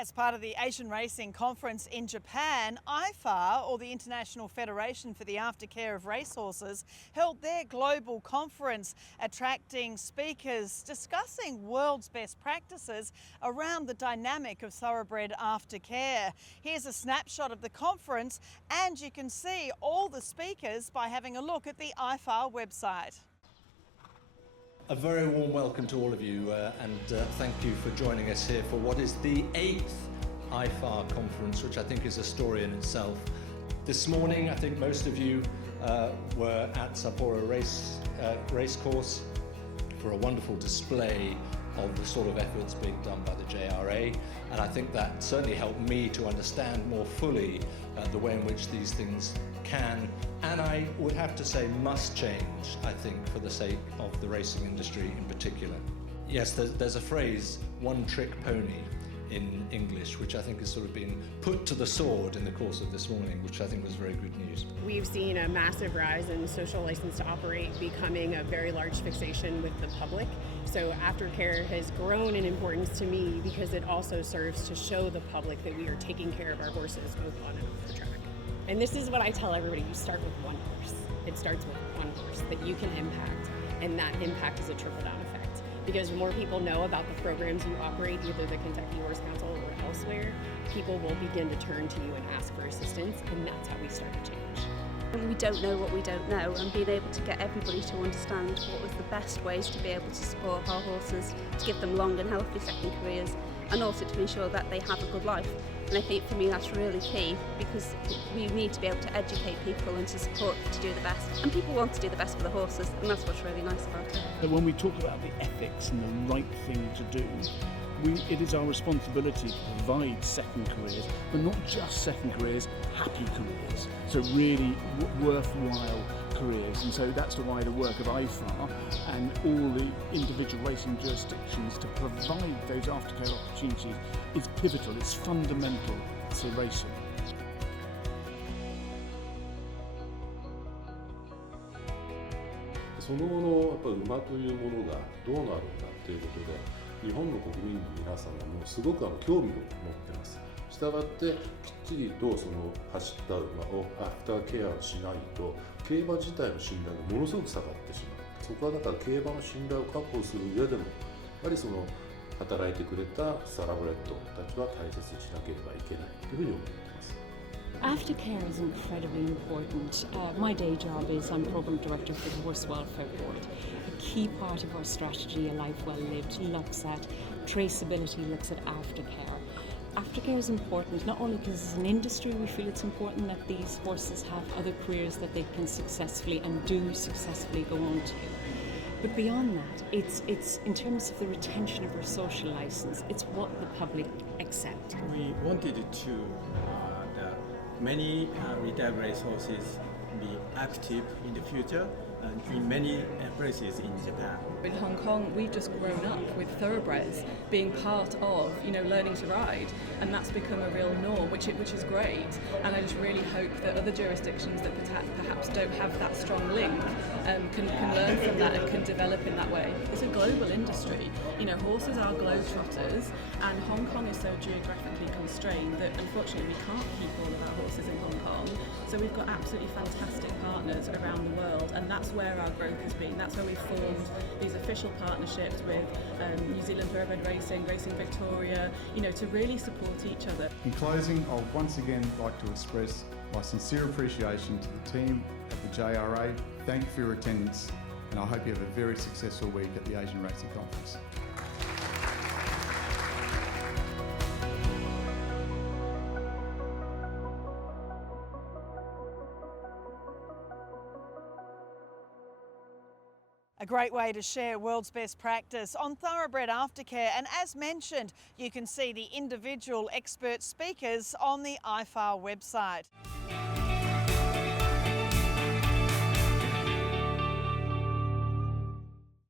As part of the Asian Racing Conference in Japan, Ifar, or the International Federation for the Aftercare of Racehorses, held their global conference, attracting speakers discussing world's best practices around the dynamic of thoroughbred aftercare. Here's a snapshot of the conference, and you can see all the speakers by having a look at the Ifar website. A very warm welcome to all of you and thank you for joining us here for what is the 8th Ifar conference, which I think is a story in itself. This morning I think most of you were at Sapporo Racecourse for a wonderful display of the sort of efforts being done by the JRA, and I think that certainly helped me to understand more fully the way in which these things can, and I would have to say must change, I think, for the sake of the racing industry in particular. Yes, there's a phrase, one trick pony, in English, which I think has sort of been put to the sword in the course of this morning, which I think was very good news. We've seen a massive rise in social license to operate becoming a very large fixation with the public. So aftercare has grown in importance to me because it also serves to show the public that we are taking care of our horses both on and off the track. And this is what I tell everybody, you start with one horse. It starts with one horse that you can impact, and that impact is a trickle-down effect. Because more people know about the programs you operate, either the Kentucky Horse Council or elsewhere, people will begin to turn to you and ask for assistance, and that's how we start to change. We don't know what we don't know, and being able to get everybody to understand what was the best ways to be able to support our horses, to give them long and healthy second careers, and also to ensure that they have a good life. And I think for me that's really key, because we need to be able to educate people and to support to do the best. And people want to do the best for the horses, and that's what's really nice about it. But when we talk about the ethics and the right thing to do, it is our responsibility to provide second careers, but not just second careers, happy careers. So really worthwhile careers. And so that's why the work of Ifar and all the individual racing jurisdictions to provide those aftercare opportunities is pivotal, it's fundamental to racing. その後のやっぱり馬というものがどうなるんだということで、日本の国民の皆様もすごく興味を持っています。したがってきっちりとその走った馬をアフターケアをしないと競馬自体の信頼がものすごく下がってしまう。そこはだから競馬の信頼を確保する上でもやっぱりその働いてくれたサラブレッドたちは大切にしなければいけないというふうに思っています。Aftercare is incredibly important. My day job is I'm Programme Director for the Horse Welfare Board. A key part of our strategy, A Life Well Lived, looks at traceability, looks at aftercare. Aftercare is important not only because as an industry we feel it's important that these horses have other careers that they can successfully and do successfully go on to. But beyond that, it's in terms of the retention of our social licence, it's what the public accept. We wanted to many retired racehorses be active in the future in many places in Japan. In Hong Kong, we've just grown up with thoroughbreds being part of, learning to ride, and that's become a real norm, which is great. And I just really hope that other jurisdictions that perhaps don't have that strong link can learn from that and can develop in that way. It's a global industry. Horses are globetrotters, and Hong Kong is so geographically constrained that unfortunately we can't keep all of our horses in Hong Kong. So we've got absolutely fantastic partners around the world, and that's where our growth has been. That's where we've formed these official partnerships with New Zealand Thoroughbred Racing, Racing Victoria, to really support each other. In closing, I would once again like to express my sincere appreciation to the team at the JRA. Thank you for your attendance, and I hope you have a very successful week at the Asian Racing Conference. A great way to share world's best practice on thoroughbred aftercare, and as mentioned, you can see the individual expert speakers on the Ifar website.